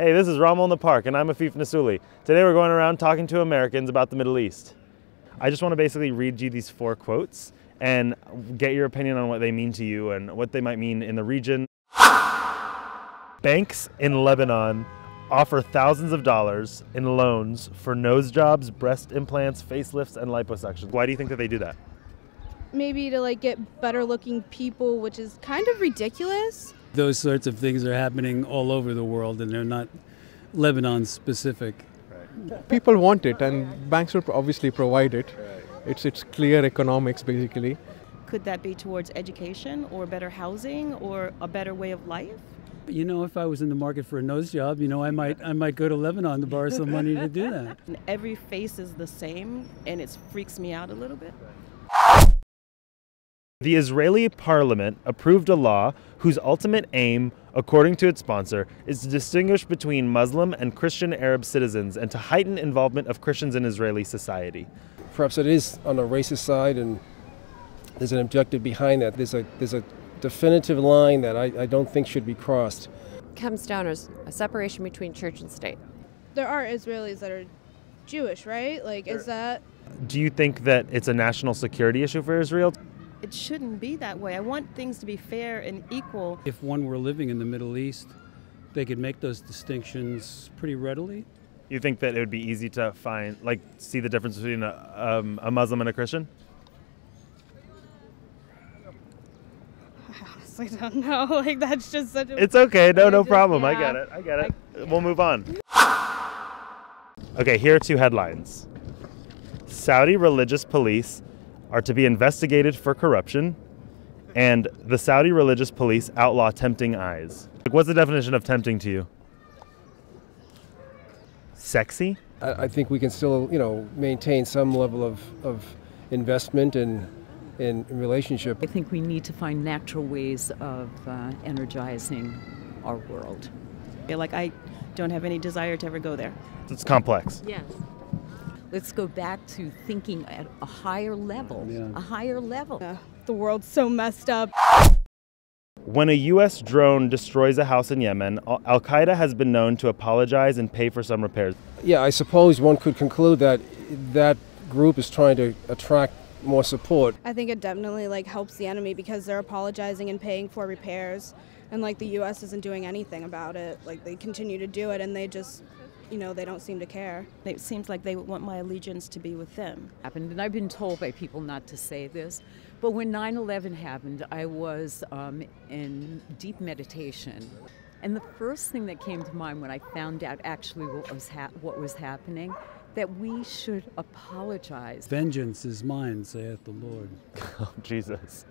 Hey, this is Ramel in the park, and I'm Afeef Nessouli. Today we're going around talking to Americans about the Middle East. I just want to basically read you these 4 quotes and get your opinion on what they mean to you and what they might mean in the region. Banks in Lebanon offer thousands of dollars in loans for nose jobs, breast implants, facelifts, and liposuction. Why do you think that they do that? Maybe to get better looking people, which is kind of ridiculous. Those sorts of things are happening all over the world, and they're not Lebanon specific. Right. People want it, and banks will obviously provide it. Right. It's clear economics, basically. Could that be towards education or better housing or a better way of life? You know, if I was in the market for a nose job, you know, I might go to Lebanon to borrow some money to do that. Every face is the same, and it freaks me out a little bit. The Israeli parliament approved a law whose ultimate aim, according to its sponsor, is to distinguish between Muslim and Christian Arab citizens and to heighten involvement of Christians in Israeli society. Perhaps it is on a racist side, and there's an objective behind that. There's a definitive line that I don't think should be crossed. It comes down as a separation between church and state. There are Israelis that are Jewish, right? Is that... Do you think that it's a national security issue for Israel? It shouldn't be that way. I want things to be fair and equal. If one were living in the Middle East, they could make those distinctions pretty readily. You think that it would be easy to find, see the difference between a Muslim and a Christian? I honestly don't know. That's just such a... It's okay. No problem. Yeah. I get it. We'll move on. Okay, here are 2 headlines. Saudi religious police are to be investigated for corruption, and the Saudi religious police outlaw tempting eyes. What's the definition of tempting to you? Sexy? I think we can still, maintain some level of investment in relationship. I think we need to find natural ways of energizing our world. I don't have any desire to ever go there. It's complex. Yes. Let's go back to thinking at a higher level. Yeah. A higher level. The world's so messed up. When a U.S. drone destroys a house in Yemen, Al-Qaeda has been known to apologize and pay for some repairs. Yeah, I suppose one could conclude that that group is trying to attract more support. I think it definitely helps the enemy because they're apologizing and paying for repairs, and the U.S. isn't doing anything about it. They continue to do it, and they just, they don't seem to care. It seems like they want my allegiance to be with them. And I've been told by people not to say this, but when 9/11 happened, I was in deep meditation. And the first thing that came to mind when I found out actually what was happening, that we should apologize. Vengeance is mine, saith the Lord. Oh, Jesus.